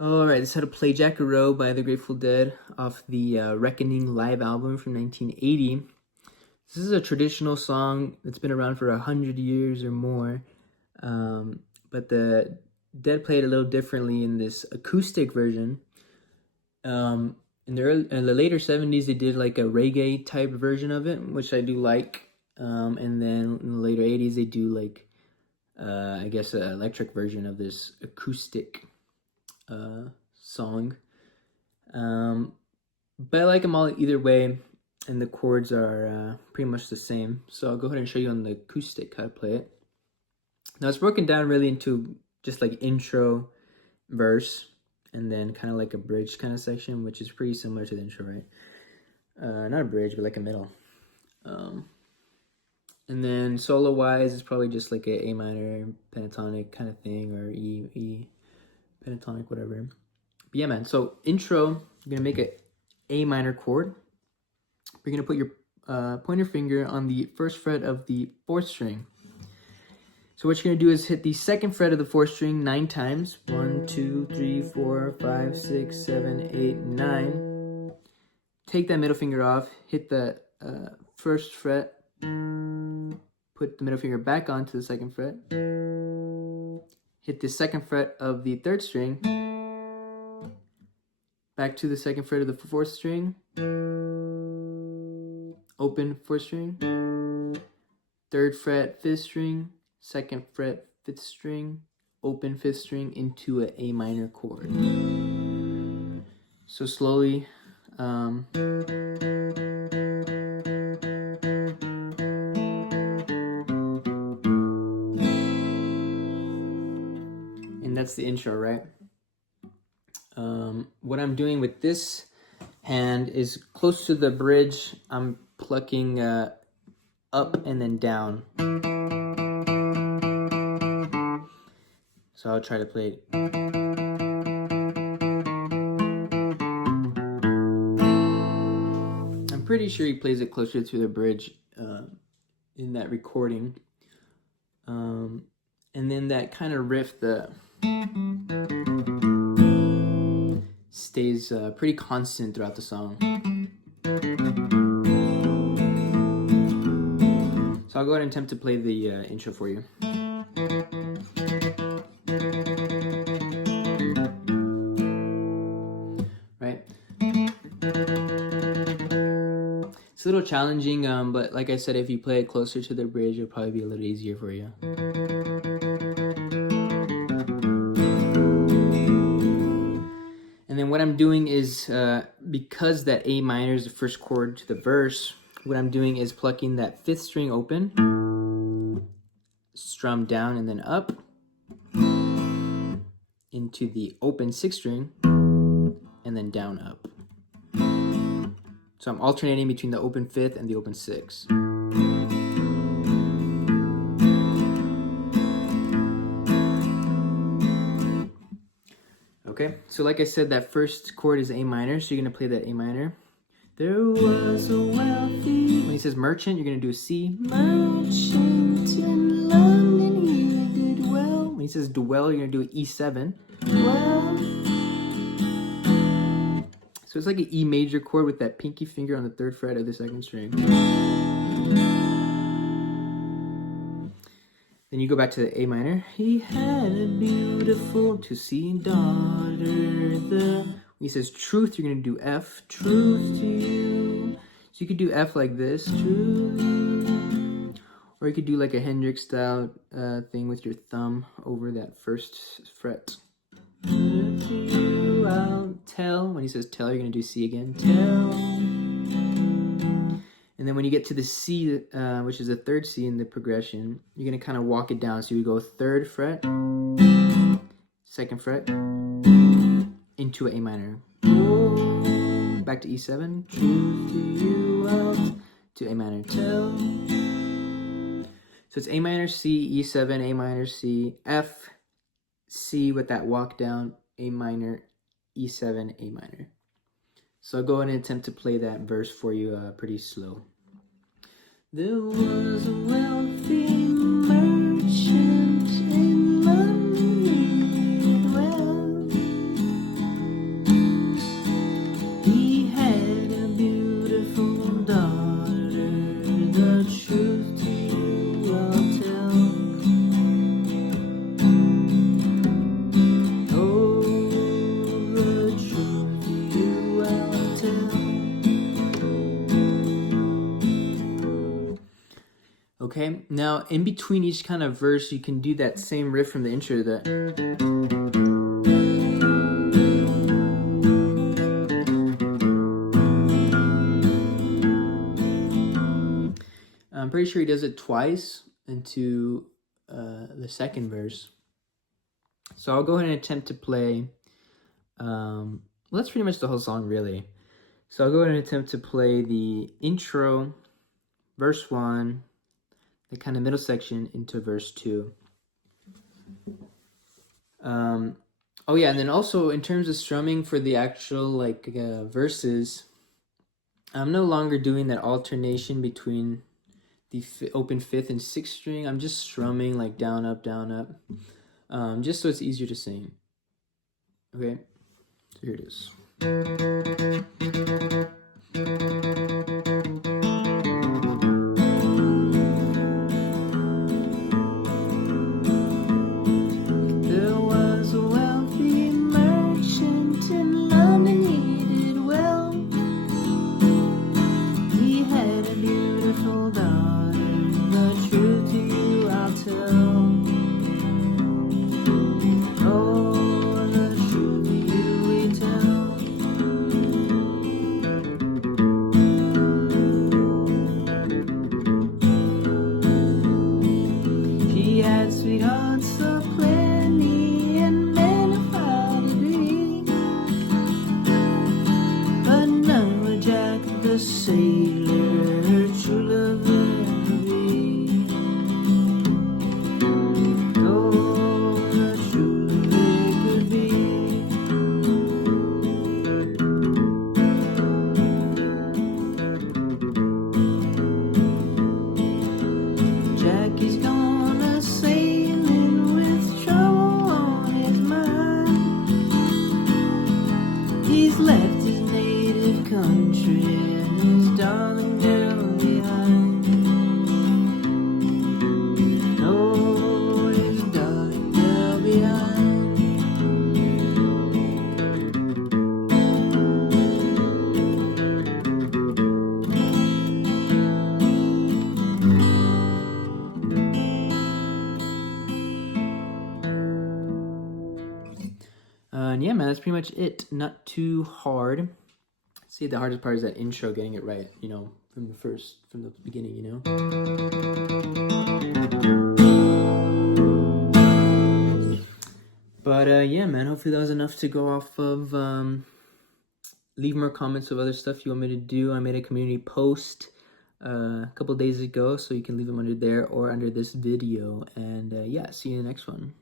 Alright, this is how to play Jack-A-Roe by the Grateful Dead off the Reckoning live album from 1980. This is a traditional song that's been around for 100 years or more, but the Dead played it a little differently in this acoustic version. In the later 70s, they did like a reggae type version of it, which I do like. And then in the later 80s, they do like, I guess, an electric version of this acoustic song. But I like them all either way, and the chords are pretty much the same. So I'll go ahead and show you on the acoustic how to play it. Now it's broken down really into just like intro, verse, and then kind of like a bridge kind of section, which is pretty similar to the intro, right? Not a bridge, but like a middle. And then solo wise, it's probably just like a minor pentatonic kind of thing, or E pentatonic, whatever. But yeah, man, so intro, you're gonna make a minor chord. You're gonna put your pointer finger on the first fret of the 4th string. So what you're gonna do is hit the 2nd fret of the 4th string 9 times. 1, 2, 3, 4, 5, 6, 7, 8, 9. Take that middle finger off, hit the 1st fret, put the middle finger back onto the 2nd fret, hit the 2nd fret of the 3rd string, back to the 2nd fret of the 4th string, open 4th string, 3rd fret 5th string, 2nd fret 5th string, open 5th string into an A minor chord. So slowly, and that's the intro, right? What I'm doing with this hand is close to the bridge. I'm plucking up and then down. So I'll try to play it. I'm pretty sure he plays it closer to the bridge in that recording. And then that kind of riff, stays pretty constant throughout the song. So I'll go ahead and attempt to play the intro for you. Right? It's a little challenging, but like I said, if you play it closer to the bridge, it'll probably be a little easier for you. And then what I'm doing is, because that A minor is the first chord to the verse, what I'm doing is plucking that 5th string open, strum down and then up, into the open 6th string, and then down up. So I'm alternating between the open 5th and the open 6th. Okay, so like I said, that first chord is A minor, so you're gonna play that A minor. There was a wealthy... When he says merchant, you're gonna do a C. Merchant in London, he did well. When he says dwell, you're gonna do an E7. Well. So it's like an E major chord with that pinky finger on the 3rd fret of the 2nd string. Then you go back to the A minor. He had a beautiful to see daughter. When he says truth, you're going to do F. Truth to you. So you could do F like this. Truth. Or you could do like a Hendrix style thing with your thumb over that 1st fret. Truth to you, I'll tell. When he says tell, you're going to do C again. Tell. And then when you get to the C, which is the 3rd C in the progression, you're going to kind of walk it down. So you go 3rd fret, 2nd fret, into an A minor. Back to E7. Truth to you out. To A minor. Tell. So it's A minor, C, E7, A minor, C, F, C with that walk down, A minor, E7, A minor. So I'll go ahead and attempt to play that verse for you pretty slow. There was a wealthy merchant in London, well. Okay, now in between each kind of verse, you can do that same riff from the intro. That I'm pretty sure he does it twice into the second verse. So I'll go ahead and attempt to play. Well, that's pretty much the whole song, really. So I'll go ahead and attempt to play the intro, verse 1, the kind of middle section into verse 2. Oh yeah, and then also in terms of strumming for the actual verses, I'm no longer doing that alternation between the open 5th and 6th string. I'm just strumming like down, up, just so it's easier to sing. Okay, so here it is. Sweethearts so plenty and men of high degree, but none were Jack the sailor, her true love ever be. Oh, the true they could be. Jack is gonna sailing with trouble on his mind. He's left his native country and his darling girl behind. Oh, his darling girl behind. And yeah, man, that's pretty much it. Not too hard. See, the hardest part is that intro, getting it right, from the beginning, But yeah, man, hopefully that was enough to go off of. Leave more comments of other stuff you want me to do. I made a community post a couple days ago, so you can leave them under there or under this video. And yeah, see you in the next one.